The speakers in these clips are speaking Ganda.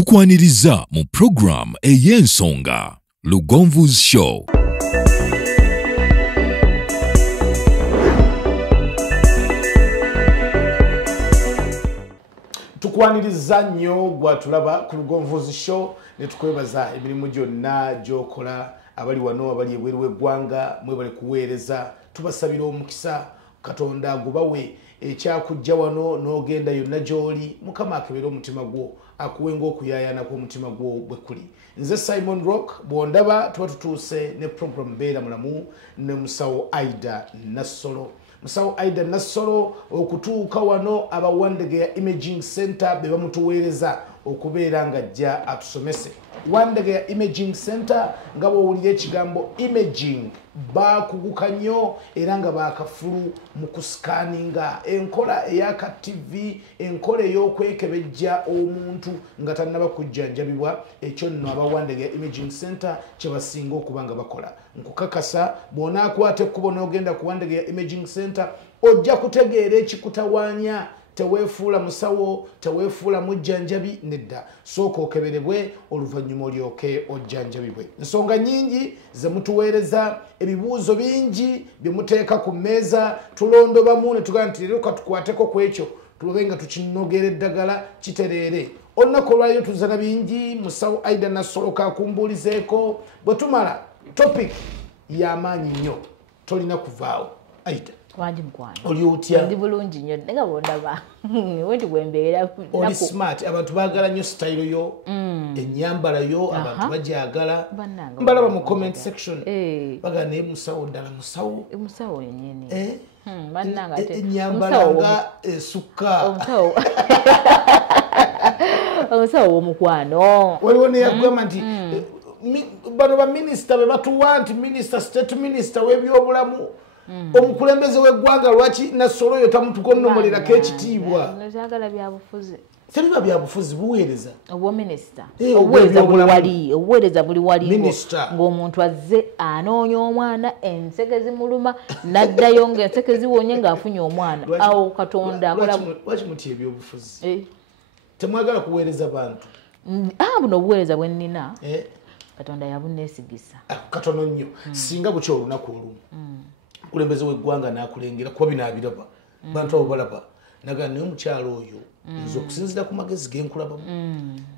tukwaniriza mu program ey'ensonga Lugonvu's Show. Tukwaniriza nnyo gwatulaba ku Lugonvu's Show ne tukwebaza emirimu gyonna gyokola abali wano abali ebweru w'eggwanga mwebale kuweereza tubasabira omukisa Katonda gubawe ekyakujja wano n'ogenda yonna gy'oli Mukama akebera omutima gwo akuwe ng'okuyayana kw'omutima gwo bwe kuli. Nze Simon Rock bw'ondaba tuba tutuuse ne program Beera Mulamu ne Musawo Aida Nassolo. Musawo Aida Nassolo okutuuka wano abawandegeya Imaging Center be bamutuweereza okubeera ng'ajja atusomese. Wandegeya Imaging Center nga bw'owulira ekigambo imaging baakuguka nnyo era nga baakafulu mu kusikaninga enkola ey'aka TV enkola ey'okwekebejja omuntu nga tannaba kujjanjabibwa ekyo nno abawandegeya Imaging Center kye basinga okuba nga bakola. Nkukakasa bw'onaakwata ekkubo n'ogenda ku Wandegeya Imaging Center ojja kutegeera ekikutawaanya. Teweefuula musawo, teweefuula mujjanjabi nedda. Sooka okeberebwe oluvannyuma olyoke ojjanjabibwe. Ensonga nnyingi ze mutuweereza, ebibuuzo bingi bye muteeka ku mmeeza, tulondobamu ne tugamba nti leero katukwateko ku ekyo tulabe nga tukinogera eddagala kitereere. Olunaku olwaleero tuzana bingi, Musawo Aida Nassolo kakumbuulizeeko. Bwe tumala topic y'amaanyi nnyo tolina kuvaawo. Aida Wanji mkwano. Oli otya? Ndi bulungi nnyo nga bondaba. Wendi gwembeera oli smart abantu baagala nnyo style yo ennyambala yo abantu bajagala mbalaba mu comment section baga ne Musawo ddala Musawo Musawo yennyini bannanga ate ennyambala nga esukka Musawo omukwano waliwo ne yagamba nti bano ba minister be batuwa nti minister state minister w'ebyobulamu omukulembeze w'eggwanga lwaki Nassolo oyo tamutukonnomolerako ekitiibwa nozagala byabufuzi tebiba byabufuzi buweereza obwominisita obuweereza buli wali ng'omuntu azze anoonya omwana enseke zimuluma n'addayo ng'enseke ziwonye ng'afunye omwana awo Katonda lwaki mutya ebyobufuzi temwagala kuweereza bantu buno obuweereza bwe nnina Katonda yabunneesigisa katono nnyo singa bukya olunaku olumu kulembeze w'eggwanga n'akulengera kuba binaabiraba bantu abo balaba naga naye omukyalo oyo nze okusinzira ku magezi genkulabamu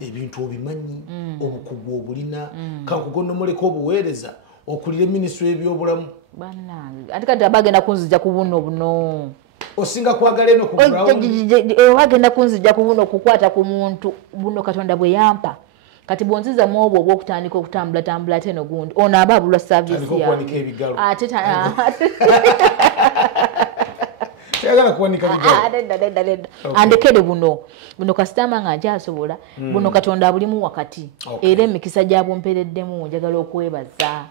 ebintu obimanyi obukugu obulina kankugonnomoleko obuweereza okulira minisitule y'ebyobulamu bannange ate kati abagenda kunzija ku buno osinga kwagala eno ku bagenda kunzija ku buno okukwata ku muntu buno Katonda bwe yampa kati bonziza mu obwo obw'okutandika okutambula ate no gundi ono aba abulwa service yawe ate tegala kuwanika bigalo andekere buno kasitama nga njasobola buno Katonda abulimu wakati era emikisa gyabumpereddemu njagala okwebaza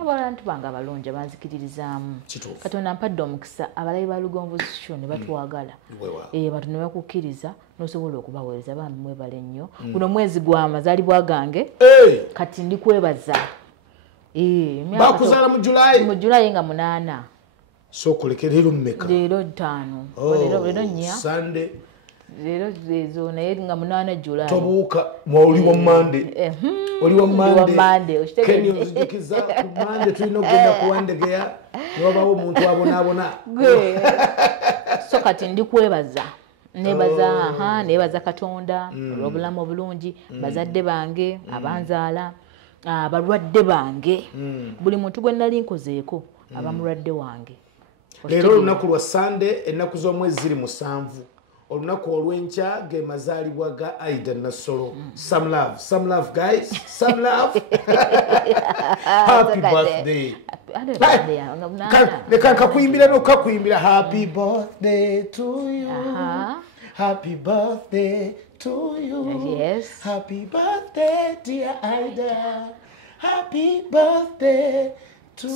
abantu bange abalungi banzikiririzaamu Katonda ampadde omukisa abalabi ba Lugonvu's Show ne batwagala abantu ne bakukkiriza nosobola okubaweereza bambi mwebale nnyo guno mwezi gw'amazaalibwa gange kati ndi kwebaza bakuzaala mu July nga 8 so kuleke leero mmeka leero 5 leero 4 Sunday leero lezo naye nga 8 July tobuuka oli wa Monday oli wa Monday Kenya uzikiza ku Monday tulina okugenda ku Wandegeya niwabawo omuntu abonaabona so kati ndi kwebaza nebaza Katonda olw'obulamu obulungi bazadde bange abanzaala abalwadde bange buli muntu gwe nali nkozeeko abamulwadde wange leero olunaku lwa Sunday ennaku z'omwezi 7 olunaku olw'enkya ge mazaalibwa ga Aida Nassolo some love guys some love happy birthday leka nkakuyimbira nokakuyimbira happy birthday to you happy birthday to you yes happy birthday dear Aida happy birthday to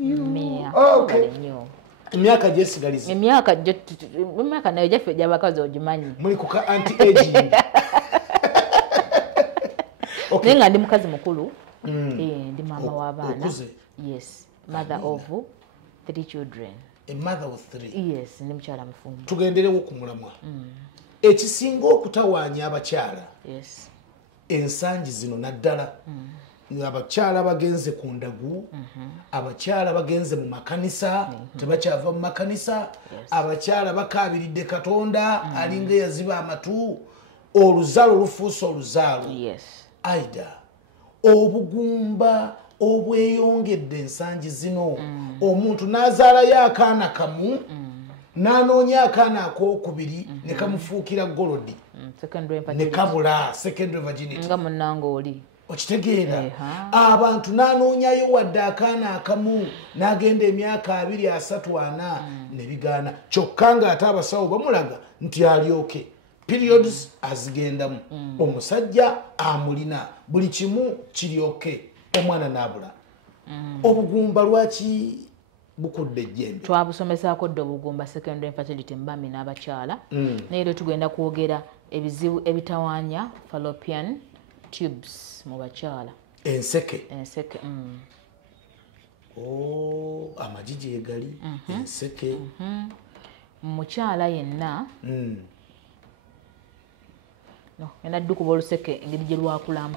you okay emyaka gyesigaliza emyaka nayo gyaffe gy'abakazi ogimanyi muli ku ka anti-aging naye nga ndi mukazi mukulu ndi maama w'abaana yes mother of 3 children a mother of 3 yes ndi mukyala mufumbo tugenderewo ku mulamwa ekisinga okutawaanya abakyala yes ensangi zino naddala abakyala bagenze ku ndagu abakyala bagenze mu makanisa tebakyava mu makanisa abakyala bakabiridde Katonda alinga yaziba amatu oluzalo lufuuse oluzalo aida obugumba obweyongedde ensangi zino omuntu n'azaalayo akaana kamu n'anoonya akaana akokubiri ne kamufuukira golodi ne kabula secondary virginity nga munnanga oli okitegeera abantu n'anoonyayo wadde akaana akamu n'agenda emyaka 2, 3, 4 ne bigaana kyokka ng'ate abasawo bamulaga nti alyoke periods azigendamu omusajja amulina buli kimu kiryoke omwana n'abula obugumba lwaki bukudde ejjembe twabusomesaako dde obugumba secondary infertility mbami n'abakyala naye tugenda kwogera ebizibu ebitawaanya fallopian tubes mu bakyala enseke amagi gyegali enseke mukyala yenna yena ddukuba oluseke engeri gye lwakulamu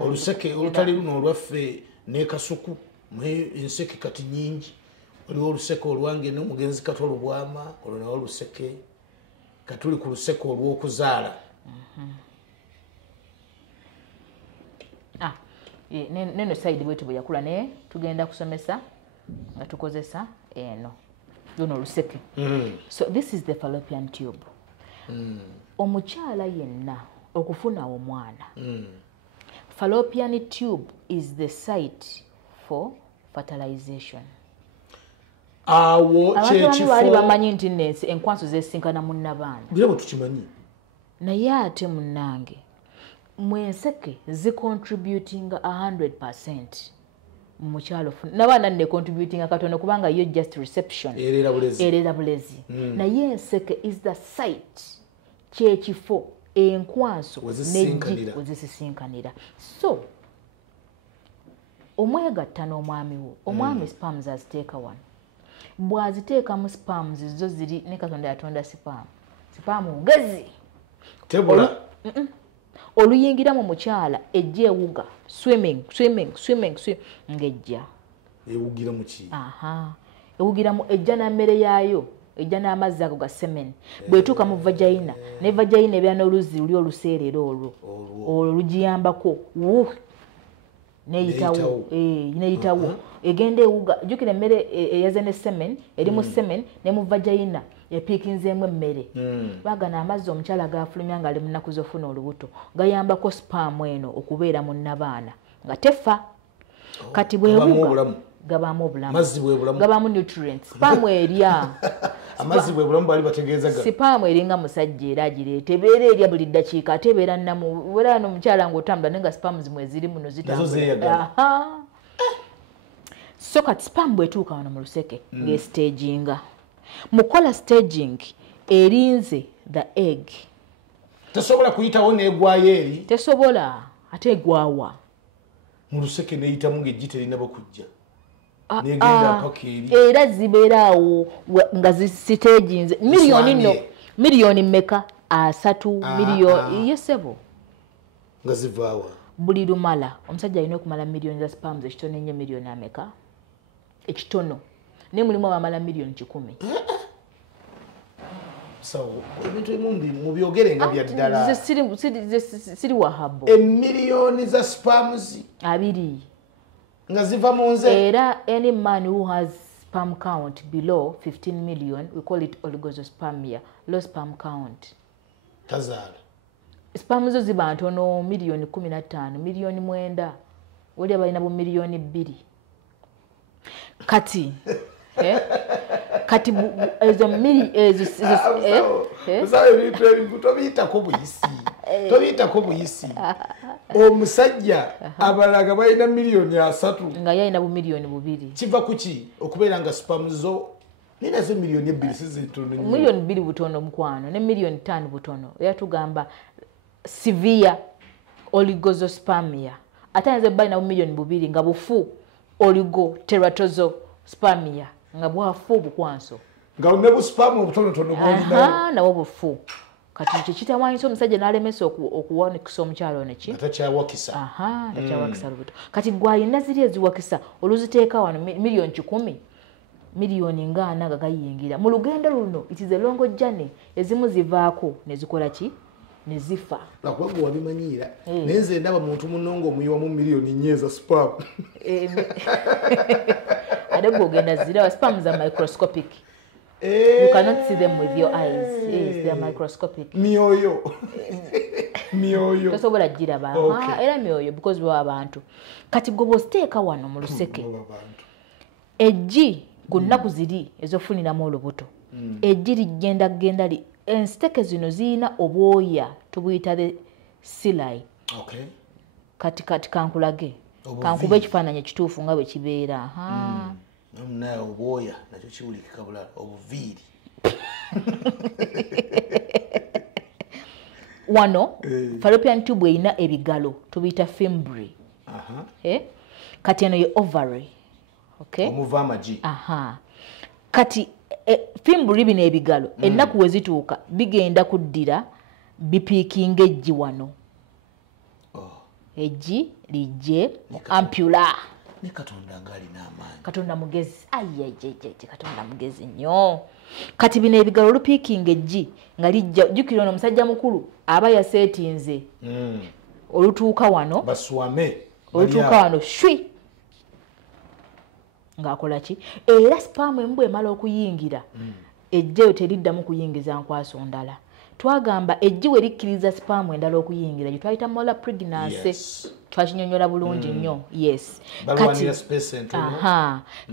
oluseke olutali luno olwaffe nekasuku enseke kati nyingi waliwo oluseke olwange n'omugenzi Katolo Bwama olwo nawo oluseke katuli ku luseke olw'okuzaala neno side bwetu bwe yakula naye tugenda kusomesa nga tukozesa eno luno oluseke so this is the fallopian tube omukyala yenna okufuna omwana fallopian tube is the site for fertilization awo kyekifo bali bamanyi nti nensi enkwanso zesinkana munnabaana bwe tukimanyi naye ate munnange mwenseke zicontributinga 100% mukyalo n'abaana ne contributinga katono kubanga yo just reception erera bulezi naye enseke is the site kyekifo enkwanso wezisisinkanira so omwegatta n'omwami wo omwami spams aziteeka wano bw'aziteeka mu spams zo ziri ne Katonda yatonda spam ngezi tebula oluyingira mu mukyala ejja ewuga swimming ng'ejja ewugira mu ki ewugiramu ejja n'emmere yaayo ejja n'amazzi ago ga semen bw'etuuka mu vagina ne vagina ebyana oluzzi luli oluseerera olwo lugiyambako neyitawo egenda ewuga jjukira emmere eyaze ne semen eri mu semen ne mu vagina epiikinzeemu emmere bagana amazzi omukyala gafulumya nga ali mu nnaku z'ofuna olubuto gayambako spaamu eno okubeera mu nnabaana nga tefa kati bwewuga gabamu obulamu gabamu nutrients spaamu erya amazzi bwe bulamu bali bategeezaga spaamu eringa musajja era agireeta ebeera erya buli ddakiika ate ebeera nnamu wera n'omukyala ng'otambula naye nga spaamu zimwe ziri muno zitambula so kati spaamu bw'etuuka wano mu luseke ng'estaginga mukola staging erinze the egg tesobola kuyitawo n'egwayo eri tesobola ate egwawa mu luseke neyitamu ng'eggi terina bakujja negenda paka eri era zibeeraawo nga zisitaginze miliyoni nno miliyoni mmeka 3 miliyoni yesebo nga zivaawa buli lumala omusajja alina okumala miliyoni za spams ekitono ennyo miliyoni ameka ekitono ne mulimu abamala miliyoni 10 so ebintu emundi mubyogere nga bya ddala siri wahabo emiliyoni za spams 2 nga ziva mu nze era any man who has sperm count below 15 million we call it oligospermia low sperm count tazaala sperm zo ziba ntono miliyoni 15 miliyoni 9 wali abalina bu miliyoni 2 kati kati ezo ebintu ebintu tobiyitako buyisi omusajja abalaga balina miliyoni 3 nga yalina bu miliyoni 2 kiva kuki okubeera nga spam zo ninazo miliyoni 2 sizintono miliyoni 2 butono mukwano ne miliyoni 5 butono yatugamba severe oligospermia atanze balina bu miliyoni 2 nga bufu oligoteratospermia nga bwafu bukwanso nga ne bu spam obutono tono bwolina nawo bufu kati kyekitawanyisa omusajja n'alemesa okuwanikisa omukyalo neki takyawakisa takyawakisa lubuto kati gwalina ziri eziwakisa oluziteeka wano miliyoni 10 miliyoni nga 4 gayingira mu lugendo luno it is a long journey ezimu zivaako nezikola ki nezifa lwakuba wabimanyira nenze ndaba muntu munongo omuyiwamu miliyoni nyeza spam ate gwogenda zirawa spam za microscopic. You cannot see them with your eyes. Yes, they are microscopic. Mioyo. Tosobola giraba. Era mioyo because we abantu. Kati gobo steeka wano mu luseke. Ejji kunnaku ziri ezofuniramu olubuto. Ejji ligenda li ensteke zino ziyina obwoya tubuyita the silai. Okay. Kati kankulage. Kankube ekifaananyi ekituufu nga bwe kibeera. Naye obwoya nakyo kiwulikika bulala obuviiri. Wano fallopian tube eyina ebigalo tubiyita fimbri. Kati eno ye ovary. Okay? Omuva amagi. Kati fimbri bino ebigalo ennaku we zituuka bigenda kuddira bipiikinga ejji wano. Ejji lijje ampula. Ne Katonda ngali n'amaanyi. Katonda mugezi. Katonda mugezi nnyo. Kati bino ebigalo lupiikinga ejji nga lijja jjukira ono omusajja mukulu aba yaseetinze. Olutuuka wano. Baswame. Olutuuka wano shwi. Ng'akola ki? Era spam embu emala okuyingira. Ejjeyo teriddamu kuyingiza nkwaso ndala. Twagamba ejji we likkiriza spam endala okuyingira gye twayita molar pregnancy. Twakinyonyola bulungi nnyo. Yes.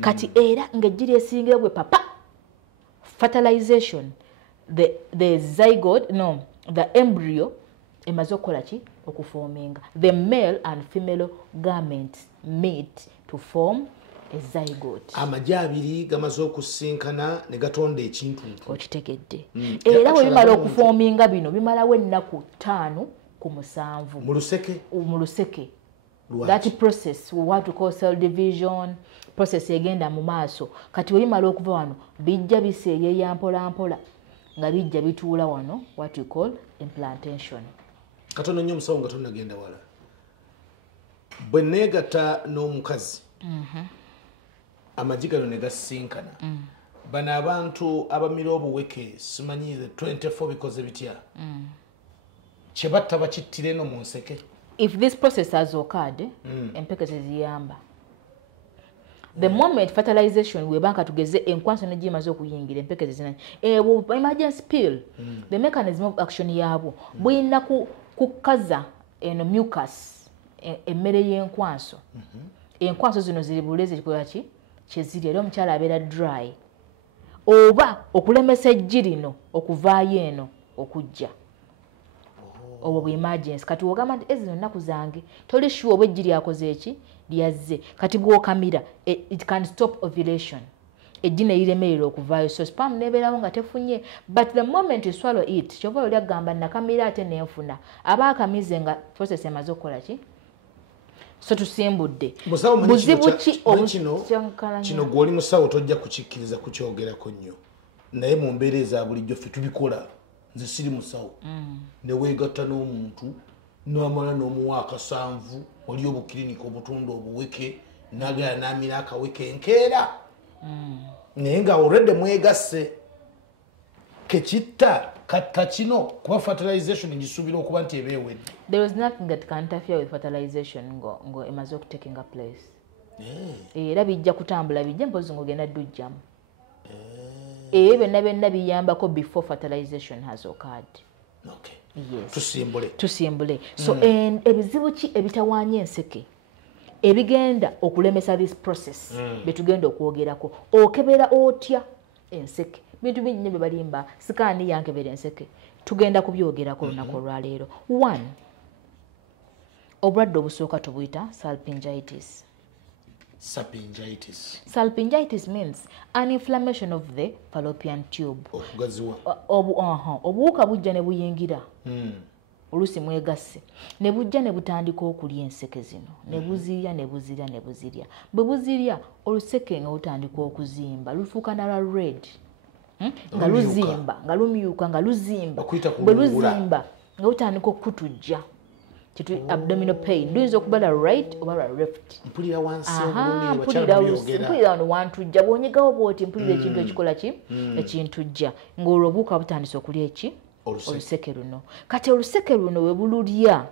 Kati era ng'ejji lyesingira gwe papa. Fertilization. The zygote, the embryo emaze okukola ki? Okuforminga. The male and female gametes meet to form a zygote. Amagi abiri gamaze okusinkana ne gatonda ekintu. Okitegedde. Era bwe bimala okuforminga bino bimalawo ennaku 5 ku 7. Mu luseke. That process, what we call cell division, process egenda mu maaso. Kati we bimala okuva wano bijja biseeyeeya mpola nga bijja bituula wano what we call implantation. Katonda nnyo omusawo nga tonnagenda wala. Bwe neegatta n'omukazi. Amagi gano ne gasinkana. Bano abantu abamira obuweke simanyi 24 bikoze bitya. Kye batta bakittira eno mu nseke. If this process has occurred, empeke ziyamba. The moment fertilization we banka tugeze enkwanso ne gimaze okuyingira empeke zina. Emergency pill. The mechanism of action yabo bwina kukaza eno mucus emmere y'enkwanso. Enkwanso zino ziri bulezi kikola ki? Kyeziri era omukyala abeera dry. Oba okulemesa ejji lino okuvaayo eno okujja. Obo bwe emergency. Kati wogamba nti ezino nnaku zange toli sure oba ejji lyakoze eki lyazze. Kati bw'okamira it can stop ovulation. Ejji ne liremerera okuvaayo so sperm nebeerawo nga tefunye. But the moment you swallow it kyova oli agamba nakamira ate nenfuna. Aba akamize nga process emaze okukola ki? So tusimbudde. Buzibu ki kino gw'oli musawo tojja kukikkiriza kukyogerako nnyo. Naye mu mbeera eza bulijjo ffe tubikola. Nze siri musawo. Ne weegatta n'omuntu n'amala n'omuwa akasanvu oli obukilinika obutunda obuweke n'agala n'amira akaweke enkeera. Naye nga already mwegasse kekitta katta kino kuba fertilization gisuubira okuba nti ebeewedde. There is nothing that can interfere with fertilization ngo emaze okutekinga place. Era bijja kutambula bijja mpozi ng'ogenda ddujjamu. Byonna biyambako before fertilization has occurred. Okay. Yes. Tusimbule. So ebizibu ki ebitawaanya enseke ebigenda okulemesa this process betugenda okwogerako okebera otya enseke bintu bingi nnyo bye balimba sikaani yankebera enseke tugenda kubyogerako olunaku olwaleero. 1. Obulwadde obusooka tubuyita salpingitis. Salpingitis means an inflammation of the fallopian tube. Obuwuka bujja ne buyingira. Olusi mwegasse. Ne bujja ne butandika okulya enseke zino. Ne buzirya. Bwe buzirya oluseke nga lutandika okuzimba lufuuka na lwa red. nga luzimba nga lumyuka nga luzimba bwe luzimba nga utandika okutujja kitu abdominal pain luyinza okuba la right oba la left mpulira wansi mpulira wano wantujja bwonyegawo bwoti mpulira ekintu ekikola ki ekintujja ng'olwo obuuka butandise okulya eki oluseke luno kati oluseke luno we bululya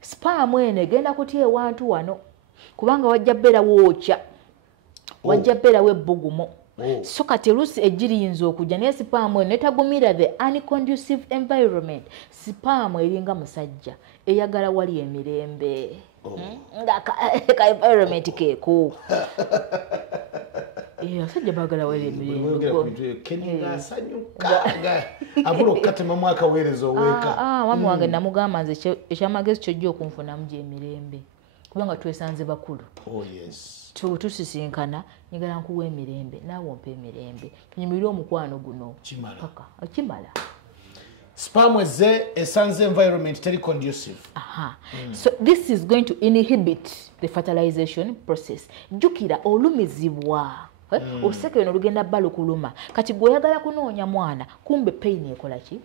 spaamu eno egenda kutya ewantu wano kubanga wajja beera wookya wajja beera webbugumo so kati oluusi egiriyinza okujja naye sipaamu eno netagumira the unconducive environment sipaamu eringa musajja eyagala wali emirembe ka environment keeko abasajja baagala wali emirembe abula okukatema mwaka weerezo oweeka mami wange namugamba nze ekyamagezi kyojja okunfunamu gyemirembe kubanga twesanze bakulu tusisinkana njagala nkuwa emirembe naawe ompa emirembe tunyumirire omukwano guno kimala spam eze esanze environment teri conducive. So this is going to inhibit the fertilization process. Jukira olumizibwa oluseke luno lugenda balo kuluma kati gweoyagala kunoonya mwana kumbe pain ekola ki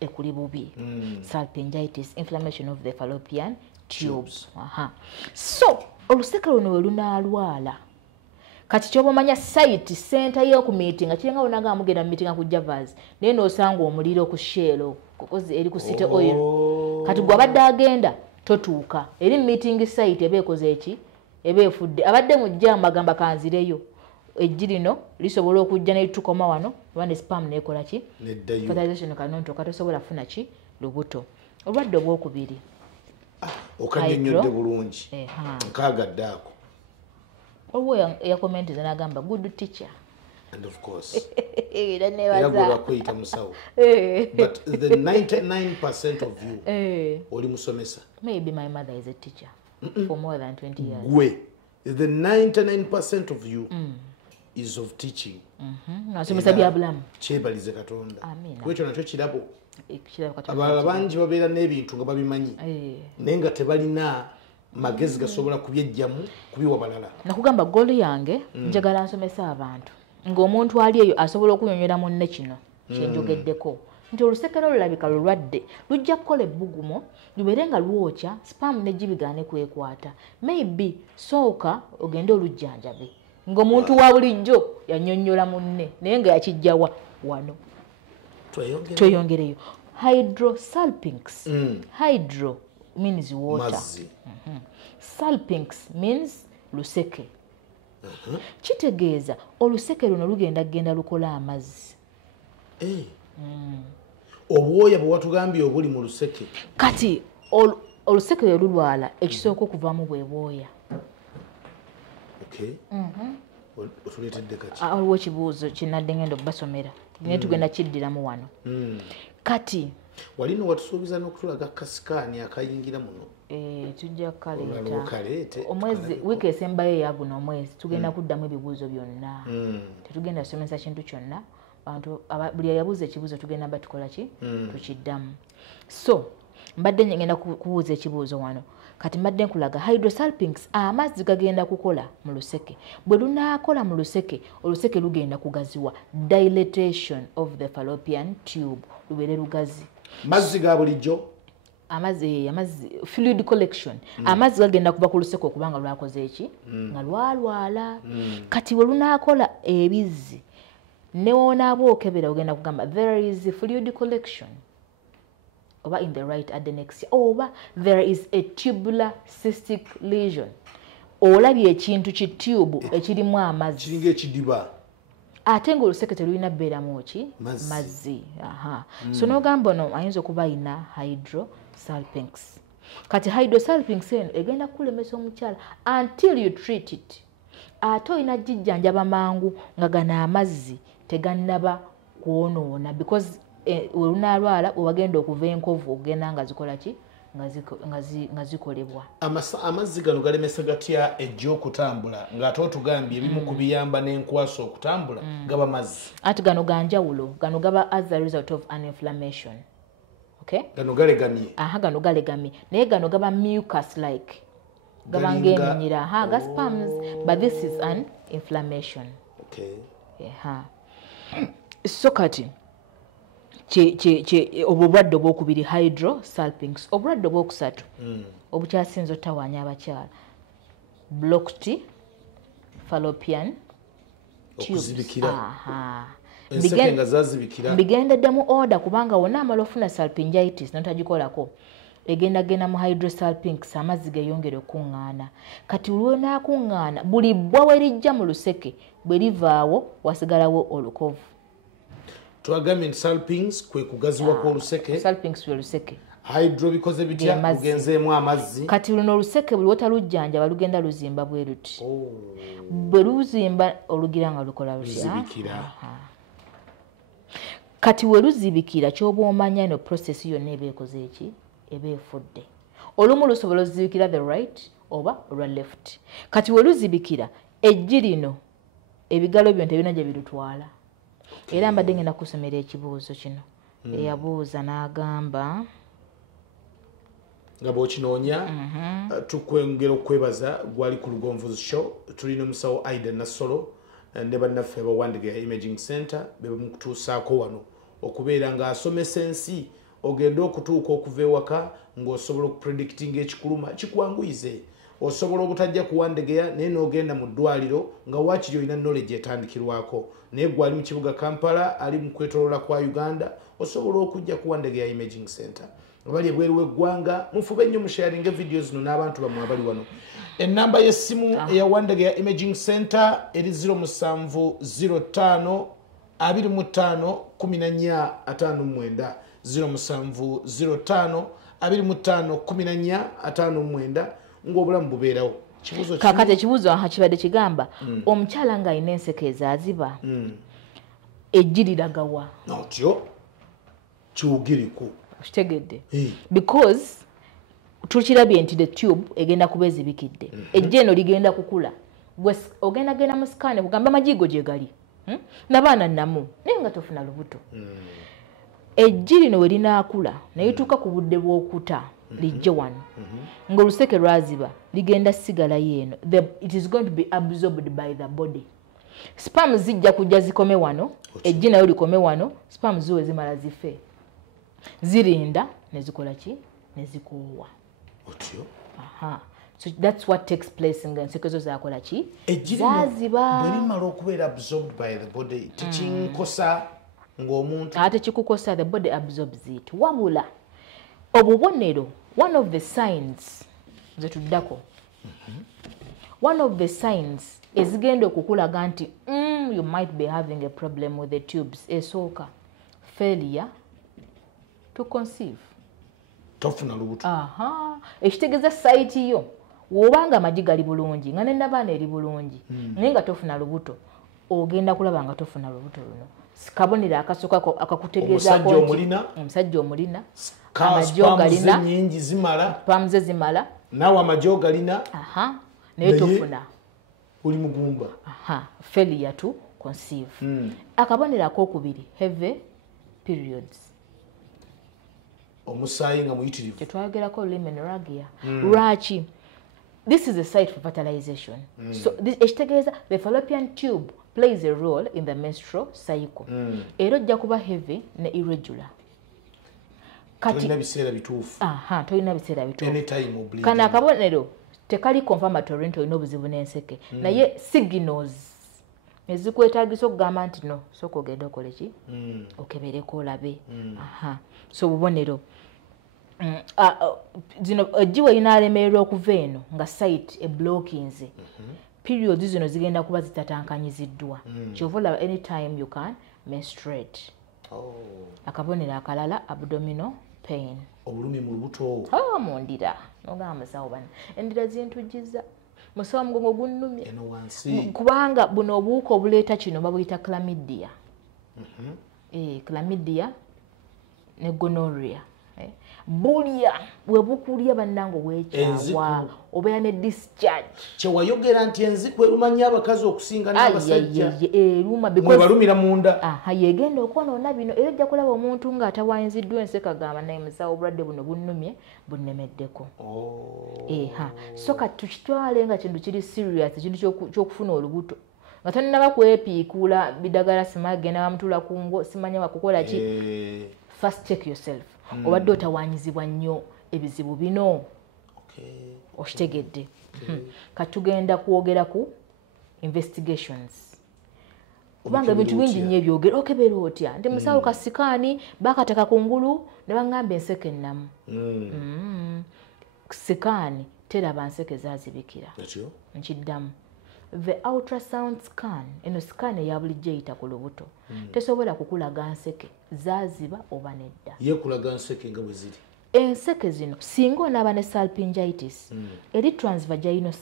ekuli bubi salpingitis inflammation of the fallopian tubes. So oluseke luno we lunaalwala kati kyobamanya site center y'oku meeting kirenga onaga amugenda meeting ku Javas naye n'osanga omuliro ku shelo kokozi eri ku city oil kati gwabadde agenda totuuka eri meeting site ebeekoze eki ebeefudde abadde mu jjamba gamba kanzireyo ejjirino lisobola okujja ne tukoma wano bane spam nekola ki fertilization kanonto katosobola funa ki lubuto obadde obwokubiri okanyonyodde bulungi nkagadde ako olwo ya comment zanagamba good teacher and of course yagwa kwita musawo but the 99% of you oli musomesa maybe my mother is a teacher for more than 20 years gwe the 99% of you is of teaching nasomesa bya bulamu kyebalize katonda kwekyo nakyo kirabo abalala bangi babeera n'ebintu nga babimanyi naye nga tebalina magezi gasobola kubyejjamu kubiwa balala nakugamba goli yange njagala nsomesa abantu ng'omuntu ali eyo asobola okunyonyola munne kino kyenjogeddeko nti olusekero lulabika lulwadde lujja kukola ebbugumo lubeere nga lwokya spam negibigaane kwekwata maybe sooka ogende olujjanjabe ng'omuntu wa bulijjo yanyonnyola munne naye nga yakijjawa wano tweyongereyo hydrosalpinx hydro means water salpinx means luseke kitegeeza oluseke luno lugenda lukola amazzi obwoya bwe watugambye obuli mu luseke kati oluseke lwe lulwala ekisooka okuvaamu bwe bwoya otuleetedde kaki waliwo ekibuuzo kinadde ngenda okubasomera naye tugenda kiddiramu wano kati walino watusuubiza n'okutulaga kasikaani akayingira muno tujja kaleeta omwezi wiiki esembayo eyaguno omwezi tugenda kuddamu ebibuuzo byonna tetugenda somesa kintu kyonna abantu buli yabuuza ekibuuzo tugenda batukola ki tukiddamu so mbadde ngenda kubuuza ekibuuzo wano kati mbadde nkulaga hydrosalpinx amazzi gagenda kukola mu luseke bwe lunaakola mu luseke oluseke lugenda kugaziwa dilatation of the fallopian tube lubeere lugazi mazzi ga bulijjo amazzi fluid collection amazzi gagenda kuba ku luseke okubanga lwakoze eki nga lwalwala kati bwe lunaakola ebizzi newonaaba okebera ogenda kugamba there is fluid collection oba in the right adnexia oba there is a tubular cystic lesion olabye ekintu ki tube ekirimu amazzi kiringa ekidiba ate ng'oluseke terulina bbeeramu ki mazzi so n'ogamba ono ayinza okuba ayina hydrosalpinx kati hydrosalpinx eno egenda kukulemesa omukyala until you treat it ate olina gijjanjaba mangu nga gano amazzi tegannaba kwonoona because olunaalwala wagenda okuva enkovu ogenda nga zikola ki nga zikolebwa amazzi gano galemesa gatya ejja okutambula ng'ate otugambye ebimu kubiyamba n'enkwasa okutambula gaba mazzi ati gano ganjawulo gano gaba as a result of an inflammation gano galegamye gano galegamye naye gano gaba mucus like gaba ng'eminyira ga spams but this is an inflammation so kati obulwadde obwokubiri hydrosalpinx, obulwadde obwokusatu obukyasinze otawaanya abakyala blocked fallopian tubes. Mbigendeddemu order kubanga wonna amala ofuna salpingitis notagikolako egenda genda mu hydrosalpinx amazzi geyongere okuŋŋaana. Kati lwonaakuŋŋaana buli bbwa we lijja mu luseke bwe livaawo wasigalawo olukovu. Twagambye salpinx kwe kugaziwa kw'oluseke. Salpinx lwe luseke. Hydro bikoze bitya kugenzeemu amazzi. Kati luno oluseke buli wotalujjanja lugenda luzimba bwe luti. Bwe luzimba olugira nga lukola lutya. Kati we luzibikira ky'oba omanya no process yonna eba ekoze eki eba efudde. Olumu lusobola ozibikira the right oba olwa left. Kati we luzibikira ejji lino ebigalo byo tebirina gye birutwala. Era mbadde ngenda kusomera ekibuuzo kino eyabuuza n'agamba nga bw'okinoonya tukwongera okwebaza gwali ku Lugonvuzi Show. Tulina omusawo Aida Nassolo ne bannaffe abawandiga Imaging Center be bamukutuusaako wano okubeera ng'asomesa ensi ogenda okutuuka okuva ewaka ng'osobola okupredictinga ekikuluma kikwanguyize. Osobola obutajja kuwandegeya naye n'ogenda mu ddwaliro nga waakiri olina knowledge etandikirwako. Naye gwali mu kibuga Kampala ali mu kwetoloola kwa Uganda osobola okujja kuwandegeya Imaging Center. Abali ebweru w'eggwanga mufube nnyo musharinge videos zino n'abantu bammwe abali wano. Ennamba y'essimu eyawandegeya Imaging Center eri 0705 25 1459 0705 25 1459 ng'obulamu bubeerawo. Kakati ekibuuzo kibadde kigamba omukyala ng'alina enseke ezaaziba ejji liragawa. Otyo kiwugiriku. Kitegedde. Because tukirabye nti the tube egenda kuba ezibikidde. Ejji eno ligenda kukula. Ogenda genda mu sikaani kugamba amajigo gye gali. N'abaana nnamu naye nga tofuna lubuto. Ejji lino we linaakula naye lituuka ku budde bw'okuta lijje wano. Ng'oluseke lwaziba ligenda sigalayo eno. It is going to be absorbed by the body. Sperm zijja kujja zikome wano, ejji nayo likome wano, sperm ziwe zimala zife. Zirinda nezikola ki nezikuwa. Otyo. So that's what takes place nga enseke zo zakola ki zaziba. Bwe limala okubeera absorbed by the body tekinkosa ng'omuntu. Ate kikukosa the body absorbs it. Wabula obubonero one of the signs zetuddako. One of the signs ezigenda okukulaga nti you might be having a problem with the tubes esooka failure to conceive. Tofuna lubuto. Ekitegeeza site yo wobanga amagi gali bulungi nga n'abaana eri bulungi naye nga tofuna lubuto ogenda kulaba nga tofuna lubuto luno. Kabonera akasooka akakutegeeza ko omusajja omulina amajo galina nyingi zimala pamze zimala nawe amajo galina naye tofuna oli mugumba. Failure to conceive. Akabonera akokubiri heavy periods. Omusaayi nga muyitirivu. Tetwagerako limenorrhagia. Lwaki? This is a site for fertilization. So this ekitegeeza the fallopian tube plays a role in the menstrual cycle. Era ojja kuba heavy ne irregular. Kati tolina biseera bituufu. Tolina biseera bituufu. Anytime bleeding. Kana akabonero tekali confirmatory nti olina obuzibu n'enseke. Naye signals ezikwetaagisa okugamba nti no sooka ogenda okole ki okebereko olabe. So bubonero zino ejji we linalemererwa okuva eno nga site eblockinze periods zino zigenda kuba zitatankanyiziddwa. Kyova olaba anytime you can menstruate. Akabonero akalala abdominal pain. Obulumi mu lubuto. Mundira nogamba musawo bana endira zintujjiza musawo mugongo gunnumye eno wansi kubanga buno obuuko obuleeta kino babuyita chlamydia. Chlamydia ne gonorrhea. Bulya bwe bukulya bannango bwekyawa obeera ne discharge. Kyewayogera nti enziko erumanya abakazi okusinga n'abasajja. Eruma because balumira munda. Yegenda okwonoona bino era ojja kulaba omuntu ng'atawaanyiziddwa enseke agamba naye musawo obulwadde buno bunnumye bunnemeddeko. So kati tukitwale nga kintu kiri serious ekintu ky'okufuna olubuto. nga tonnaba kwepiikuula bidagala simagenda bamutula ku ngo simanya bakukola ki first check yourself obadde otawanyizibwa nnyo ebizibu bino okitegedde katugenda kwogera ku investigations kubanga ebintu bingi nnyo ebyogera okebera otya nti musawo kasikaani bakateka ku ngulu ne baŋŋamba enseke ennamu sikaani teraba nseke zaazibikira nkiddamu the ultrasound scan eno scan eya bulijjo eyita ku lubuto tesobola kukulaga nseke zaaziba oba nedda yekulaga nseke nga bwe ziri enseke zino singa onaaba ne salpingitis eri transvaginal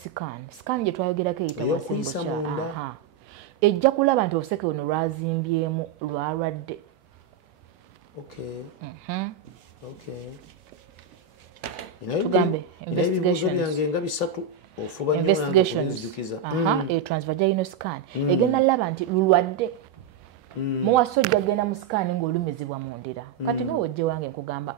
scan gye twayogerako eyita wasimbo ejja kulaba nti obuseke buno lwazimbyemu lwalwadde tugambe investigations transvaginal scan egenda laba nti lulwadde muwaso ojja genda mu scan ng'olumizibwa mu ndira kati nawe ojje wange nkugamba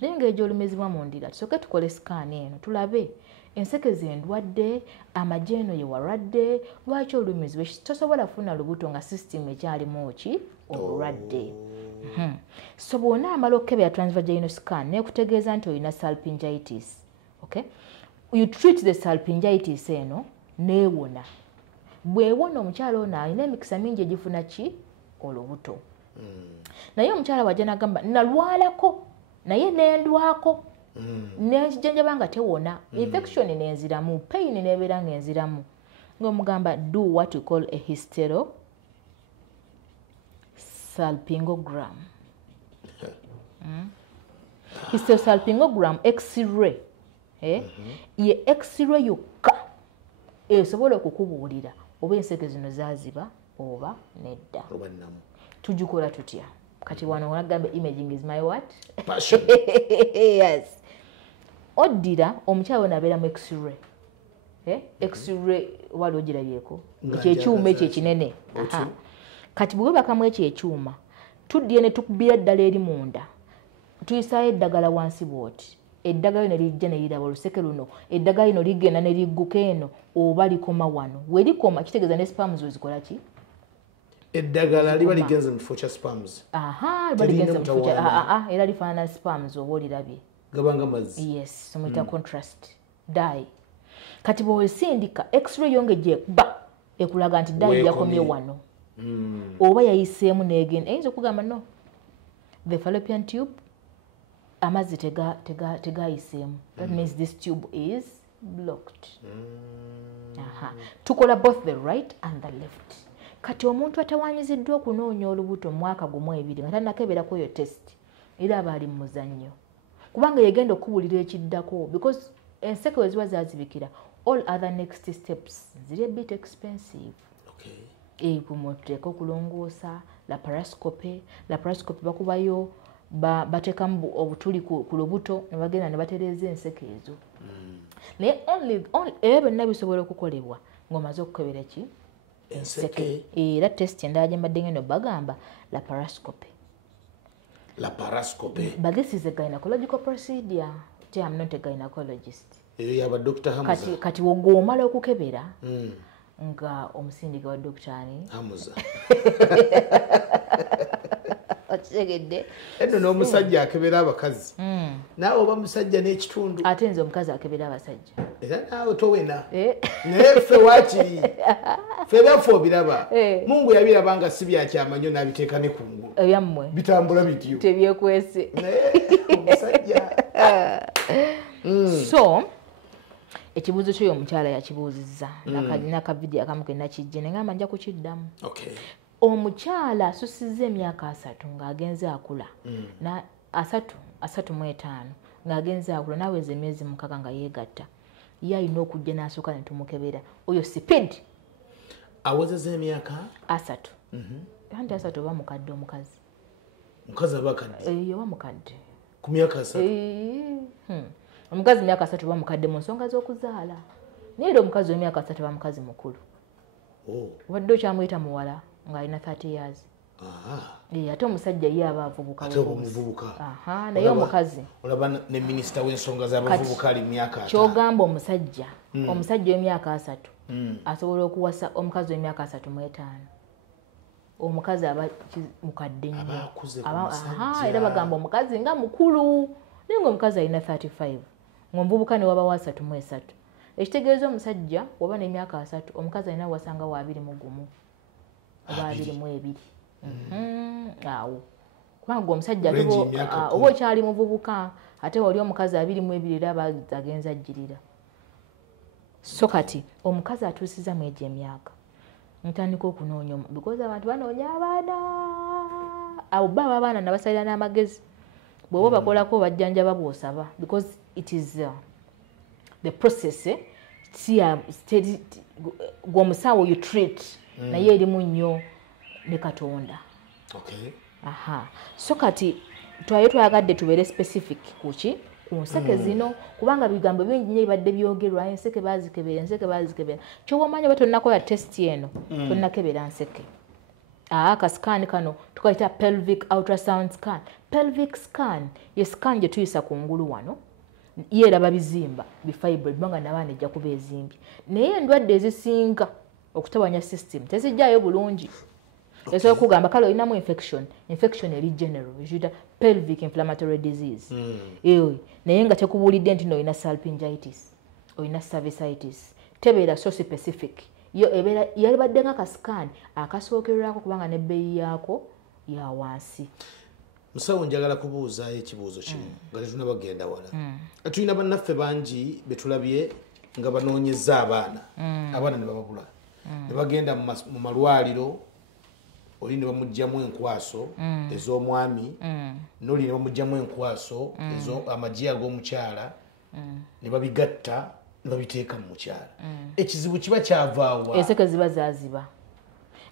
naye ng'ejja olumizibwa mu ndira tusooke tukole scan eno tulabe enseke zendwadde amagye eno ye walwadde lwaki olumizibwa tosobola kufuna lubuto nga system ekyalimu ki olwadde so bw'ona amala okukebera transvaginal scan nekutegeeza nti olina salpingitis okay you treat the salpingitis eno neewona bwewona omukyala ono alina emikisa mingi egifuna ki olubuto naye omukyala wajja nagamba nalwalako naye nendwako nekijanjaba nga tewona infection nenziramu pain nebeera ng'enziramu ng'omugamba do what we call a hysterosalpingogram hysterosalpingogram x-ray ye x-ray yokka esobola okukubuulira oba enseke zino zaaziba oba nedda tugikola tutya kati wano wanagamba imaging is my what passion yes oddira omukyala we nabeera mu x-ray x-ray wali ogirabyeko ekyekyuma ekyo ekinene kati bwe bakamu ekyo ekyuma tuddire ne tukubira ddala eri munda tuyisaayo eddagala wansi bwoti eddagala lino lijja ne liraba oluseke luno eddagala lino ligenda ne ligguka eno oba likoma wano we likoma kitegeeza ne spams wezikola ki eddagala liba ligenze mu kifo kya spams liba ligenze mu kifo kya era lifaanana spams oba olirabye gabanga mazzi yes somuyita contrast dye kati bw'osindika x-ray yonge gyekuba ekulaga nti dye yakomye wano oba yayiseemu n'egenda eyinza okugamba no the fallopian tube amazzi tegayiseemu that means this tube is blocked tukola both the right and the left kati omuntu atawanyiziddwa okunoonya olubuto mu mwaka gumu ebiri nga tannakeberako eyo test era aba ali mu muzannyo kubanga yegenda okubuulira ekiddako because enseke we ziba zaazibikira all other next steps ziri a bit expensive kumoteeka okulongoosa laparoscopy bakubayo bateekamu obutuli ku lubuto ne bagenda ne batereeza enseke ezo naye era byonna bisobola okukolebwa ng'omaze okukebera ki enseke era test endala gye mbadde ngendo bagamba laparoscopy but this is a gynecological procedure I'm not a gynecologist kati wogomala okukebera nga omusindika wa dokitaani okitegedde eno n'omusajja akebera abakazi naawe oba musajja n'ekitundu ate nze omukazi akebera abasajja era naawe towena naye ffe waakiri ffe baffe obiraba mungu yabiraba nga si byakyamanyo n'abiteeka ne ku ngulu ebyammwe bitambula bityo tebyekwese omusajja so ekibuuzo kyoyo omukyala yakibuuzizza nakavidiyo akamu ke nakijje nengamba nja kukiddamu omukyala asusizza emyaka 3 ng'agenze akula 35 ng'agenze akula naweza emyezi 6 nga yeegatta ye alina okujja n'asooka ne tumukebera oyo speed awezeza emyaka 3 anti 3 oba mukadde omukazi aba kadde oba mukadde ku myaka 3 omukazi myaka 3 oba mukadde mu nsonga z'okuzaala naye era omukazi w'emyaka 3 oba mukazi mukulu obadde okyamuyita muwala ng'alina 30 years ate omusajja ye aba avubuka naye omukazi olaba ne minisita w'ensonga z'abavubuka ali myaka kyogamba omusajja w'emyaka 3 asobola okuwasa omukazi w'emyaka 35 omukazi aba mukadde nnyo era bagamba omukazi nga mukulu naye ng'omukazi alina 35 ng'omuvubuka ne wabawa 33 ekitegeeza omusajja waba n'emyaka 3 omukazi alina wasanga wa 21 oba 22 awo kubanga omusajja oba okyali muvubuka ate oli omukazi 22 era agenza ajjirira so kati omukazi atuusiza mu egyo emyaka ntandika okunoonya because abantu banoonya abaana abo baba abaana nabasalira n'amagezi bw'oba bakolako bajjanjaba bw'osaba because it is the process gw'omusawo you treat naye erimu nnyo ne Katonda. So kati twayagadde tubeere specific kuki ku nseke zino kubanga bigambo bingi nnyo bibadde byogerwa enseke baazikebera kyoba omanyi oba tonnakola test eno tonnakebera nseke akasikaani kano tukayita pelvic ultrasound scan. Pelvic scan ye scan gye tuyisa kungulu wano yeeraba bizimba bifibroid banga nabaana ejja kuba ezimbye naye endwadde ezisinga okutabanya system tezijjayo bulungi esobola okugamba kale olinamu infection eri general ekiyita pelvic inflammatory disease naye nga tekubuulidde nti olina salpingitis olina cervicitis tebeera so specific yo ebeera yalibadde nga kasikaani akasookererako kubanga nebbeeyi yaako ya wansi. Musawo njagala kubuuzaayo ekibuuzo kimu nga tetunabagenda wala. Tulina bannaffe bangi betulabye nga banoonyeza abaana ne bababula ne bagenda mu malwaliro oli ne bamugjamu enkwaso ez'omwami n'oli ne bamugjamu enkwaso amagi ag'omukyala ne babigatta ne babiteeka mu mukyala. Ekizibu kiba kyavaawa. Enseke ziba zaaziba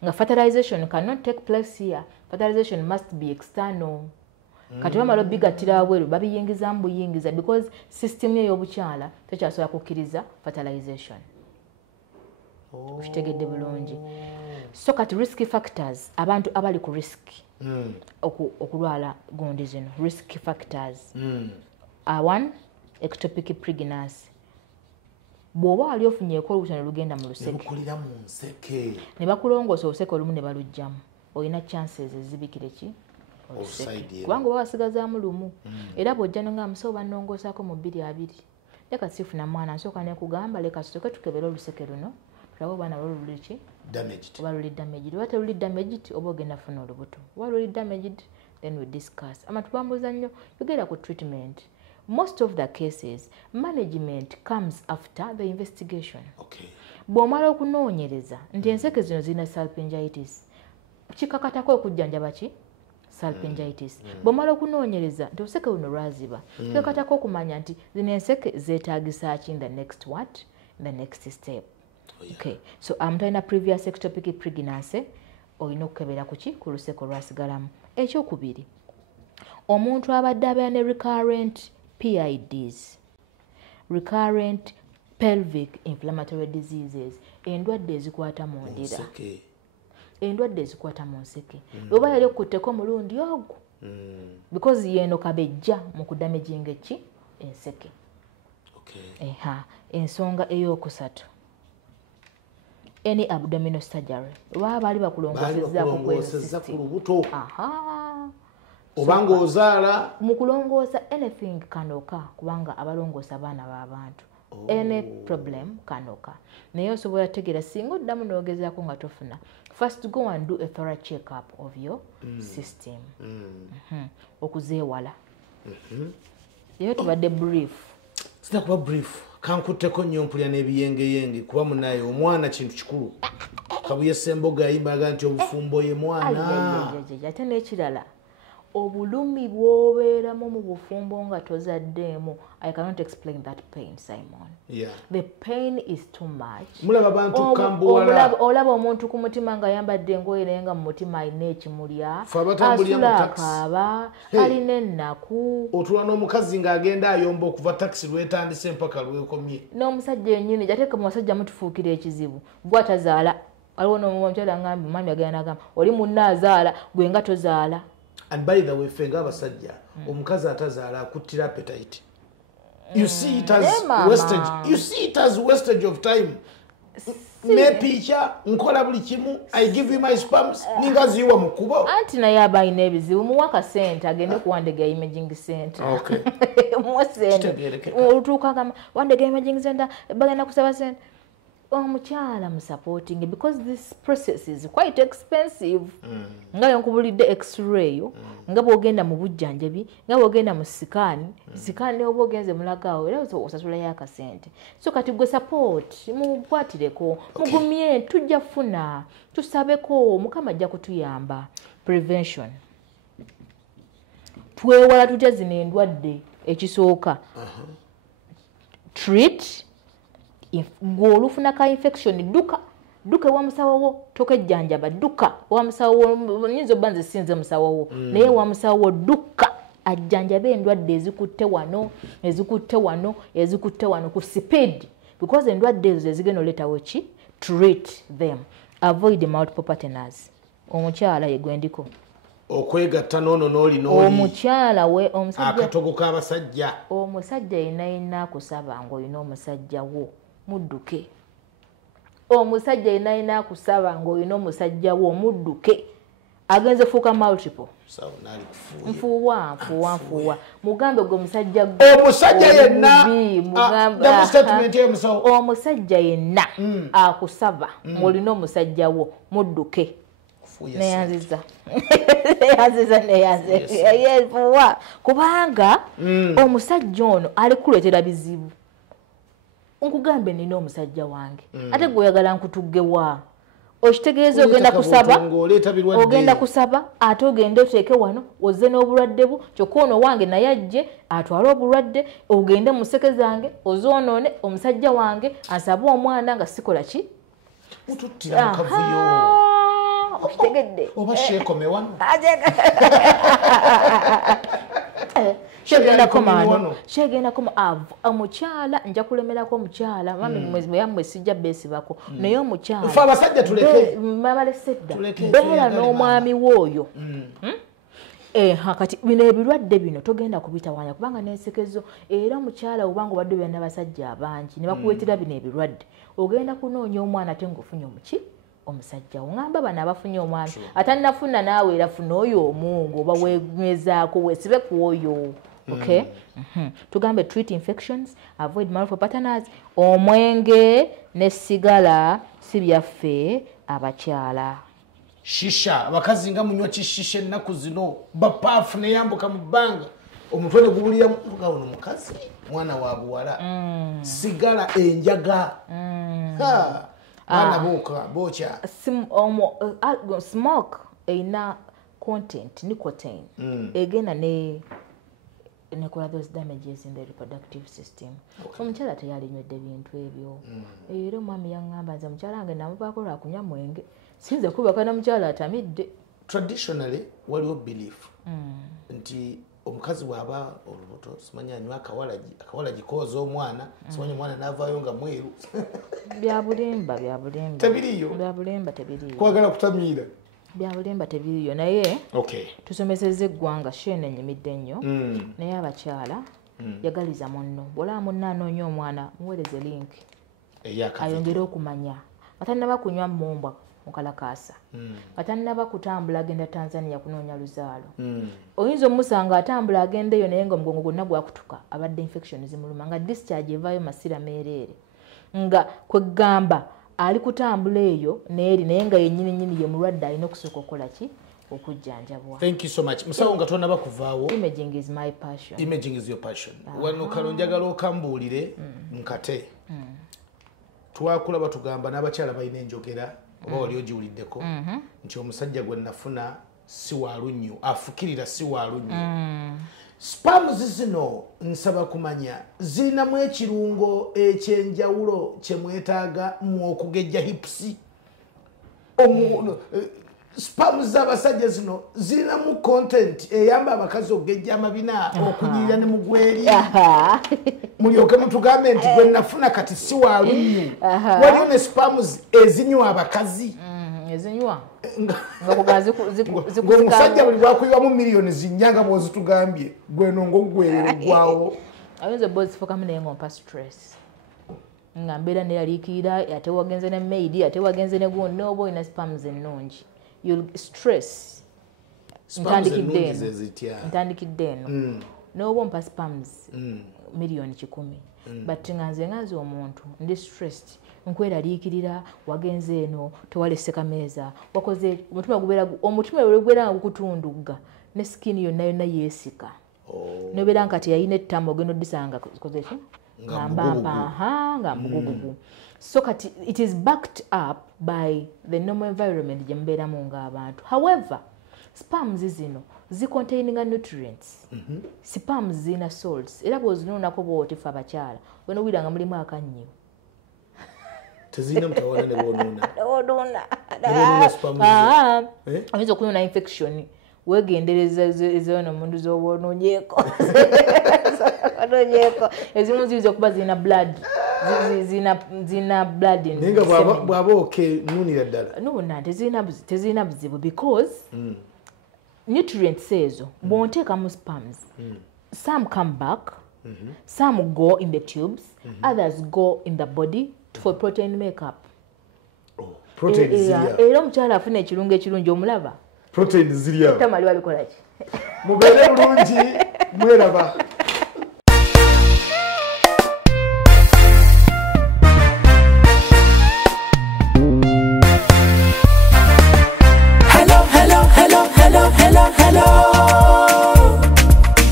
nga fertilization cannot take place here. Fertilization must be external. Kati bamala obigattira wabweru babiyingizamu buyingiza because system y'obukyala tekyasobola kukkiriza fertilization. Ukitegedde bulungi. So kati risk factors abantu abali ku risk okulwala gundi zino risk factors 1 ectopic pregnancy. Bw'oba wali ofunyeeko olubuto ne lugenda mu luseke ne bakulongoosa oluseke olumu ne balugjamu olina chances ezibikire ki oluseke kubanga oba wasigazaamu lumu era bw'ojja nga musawo bannongoosaako mu 2-2 leka sifuna mwana nsooka ne kugamba leka tusooke tukebere oluseke luno tulabe obaana balululi ki oba luli damaged oba teluli damaged oba ogenda funa olubuto oba luli damaged then we discuss. Abantu bambuuza nnyo yogera ku treatment. Most of the cases, management comes after the investigation. Bw'omala okunoonyereza nti enseke zino zirina salpingitis, kikakatako okujjanjaba ki salpingitis. Bw'omala okunoonyereza nti oluseke luno lwaziba, kikakatako okumanya nti zino enseke zeetaagisa ki in the next what? The next step. Okay. So omuntu alina previous ectopic pregnancy olina okukebera ku ki ku luseke lwasigalamu. Ekyokubiri, omuntu abadde abeera ne recurrent PIDs, recurrent pelvic inflammatory diseases, endwadde ezikwata mu ndira, endwadde ezikwata mu nseke. Oba yali okutteko omulundi ogwo because yeno kabejja mu kudamaginga eki enseke. Ensonga ey'okusatu, any abdominal surgery. Oba baali bakulongoosezza ku lubuto. Obanga ozaala mu kulongoosa anything kanoka kubanga abalongoosa abaana b'abantu. Any problem kanoka. Naye osobola tegeera singa oddamu n'ogezaako nga tofuna. First go and do a thorough check-up of your system. Okuzeewala. Yewe tubadde brief. Sina kuba brief. Kankutteko nnyo mpulya n'ebiyengeyenge kuba munaye omwana kintu kikulu. Kabuye Ssemboga yimbaga nti obufumbo ye mwana. Ate n'ekirala. Obulumi bw'obeeramu mu bufumbo nga tozaddeemu. I cannot explain that pain, Simon. The pain is too much. Mulaba bantu kambuwala. Olaba omuntu ku mutima nga yambadde engoye naye nga mu mutima alina ekimulya. Asula akaaba, alina ennaku. Otula n'omukazi ng'agenda ayomba okuva taxi lwetandise mpaka lwekomye. N'omusajja yennyini gy'ateeka mu basajja mutufuukira ekizibu. Gwe atazaala. Waliwo n'omukyala ngambye mwami agenda n'agamba oli munna azaala gwe nga tozaala. And by the way, fenga abasajja omukazi atazaala akuttira appetite. You see it as wastage. You see it as wastage of time. nepicha nkola buli kimu I give you my sperms ninga ziwa mukubo anti naye abayina ebizibu muwaka sente agende kuwandega imaging center okay muwa sente utuuka wandega imaging center bagenda kusaba sente omukyala mu supporting because this process is quite expensive nga yonkubulidde x-ray nga bwogenda mu bujjanjabi nga bwogenda mu sikaani sikaani oba ogenze mulagaawo era osasulayo akasente so kati gwe support mukwatireko mugumye tujja funa tusabeko mukama ajja kutuyamba prevention twewala tutya zino endwadde ekisooka treat ng'olufuna ka infection duka wa musawo wo tokejjanjaba duka wa musawo wo nyinzo banze sinze musawo wo naye wa musawo wo duka ajjanjabe endwadde ezikutte wano ku speed because endwadde ezo ezigenda oletawo ki treat them avoid multiple partners omukyala yegwendiko okwegatta nono noli omukyala we omusajja akatogo k'abasajja omusajja yina kusaba ng'olina omusajja wo mudduke omusajja yina kusaba ng'olina omusajja wo mudduke agenze fuuka multiple nfuuwa mugambe gwe omusajja omusajja yenna akusaba ng'olina omusajja wo mudduke neyanziza yefuuwa kubanga omusajja ono ali kuleetera bizibu nkugambe nina omusajja wange ate gwe oyagala nkutuggewa okitegeeza ogenda kusaba ate ogende oteeke wano ozze n'obulwadde bwo kyokka ono wange naye ajje atwale obulwadde ogende mu nseke zange ozoonoone omusajja wange asabe omwana nga sikola ki mututtira mukavuyo okitegedde oba sheekome wano kyegenda koma omukyala nja kulemerako omukyala mami mwezi yammwe sijja beesibako naye omukyala fe abasajja tuleke babalesedda beera n'omwami w'oyo kati bino ebirwadde bino togenda kubitawanya kubanga n'ensekezo era omukyala obanga obadde obeera n'abasajja abangi ne bakuweetera bino ebirwadde ogenda kunoonya omwana ate ng'ofunye omuki omusajja ngamba bano abafunye omwana atannafuna naawe era funa oyo omungu oba weemezaako weesibe ku oyo okay tugambe treat infections avoid multiple partners omwenge ne sigala si byaffe abakyala shisha abakazi nga munywa kishisha ennaku zino bapaafu neyambuka mu bbanga omutwe ne gubulira nga ono mukazi mwana wa buwala sigala enjaga bana bocha smoke ina content nicotine egena ne nekola those damages in the reproductive system omukyala teyalinywedde bintu ebyo era omwami yaŋŋamba nze mukyala wange namuvaako lwakunywa mwenge sinze kubaka na mukyala atamidde traditionally waliwo belief nti omukazi bw'aba olubuto simanya anywa akawalagi kooza omwana simanya omwana n'avaayo nga mweru byabulimba tebiriyo kwagala kutamiira byabulimba tebiriyo naye tusomesezza eggwanga shene enyimidde ennyo naye abakyala yagaliza munno bwolaba munno anoonya omwana muweereze link ayongere okumanya atannaba kunywa mmumbwa mukalakaasa atannaba kutambula agenda Tanzania kunoonya luzaalo oyinza omusanga atambula agenda eyo naye nga omugongo gwonna gwakutuka abadde infection zimuluma nga discharge evaayo masira meereere nga kwegamba ali kutambula eyo neeri naye nga yennyini ye mulwadde alina okusooka okukola ki okujjanjabwa. Thank you so much. Musawo nga tonna bakuvaawo. Imaging is my passion. Imaging is your passion. Wano kalonjagala okambuulire nkate. Twakula batugamba n'abakyala balina enjogera oba wali ogiwuliddeko nti omusajja gwe nafuna si walunyu afukirira si walunyu. Spams zino nsaba kumanya zirinamu ekirungo ekyenjawulo kye mwetaaga mu okugejja hipsi. Spams z'abasajja zino zirinamu content eyamba abakazi okugejja amabina okunyirira ne mugweri. Mulyoke mutugambe nti gwe nafuna kati si walunyu. Waliwo ne spams ezinywa abakazi. Ezinywa omusajja buli bwakuyiwamu miliyoni zinyanga bwozitugambye gwe nongo gwerero gwawo ayinza bozifukamo naye ng'ompa stress nga mbeera neyaliikirira ate wagenze ne maid ate wagenze ne gundi n'oba olina spams ennungi stress ntandikidde eno n'oba ompa spams miliyoni 10 but nga nze omuntu ndi stressed nkweraliikirira wagenze eno tewalese kameeza wakoze omutima gubeera nga gukutundugga ne skin yonna yeesika nobeera nkati yalina ettamba ogenda oddisanga koze ki nga mbugugugu so kati it is backed up by the normal environment gye mubeeramu ng'abantu. However, spams zino zicontaininga nutrients. Spams zina salts era bw'ozinuunako bw'otifa abakyala bw'onoowulira nga mulimu akannyo tezina mutawana ne bw'onuuna oyinza okunuuna infection wegendereza ezono mundu z'obwonoonyeko ezimu ziyinza okuba zina blood zina blood naye nga bw'aba okenunira ddala nuuna tezirina buzibu because nutrients ezo bw'onteeka mu spams some come back some go in the tubes others go in the body for protein makeup. Era omukyala afuna ekirungo ekirungi omulaba protein zirya tamali walikola ki mubeere bulungi mweraba.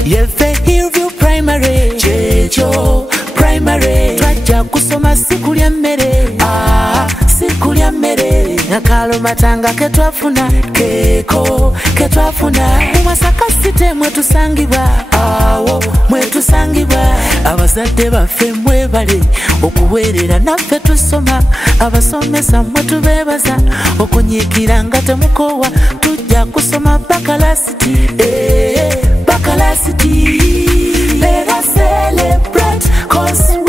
Yefe Hillview Primary Checho Primary Twaja kusoma siku lya mmere siku lya mmere nakalo matanga ketwafuna ketwafuna Masaka City mwetusangibwa awo mwetusangibwa abazadde baffe mwebale okuweerera naffe tusoma abasomesa mwetubeebaza okunyiikira nga temukowa tujja kusoma Bakalasiti Bakalasiti let us celebrate cause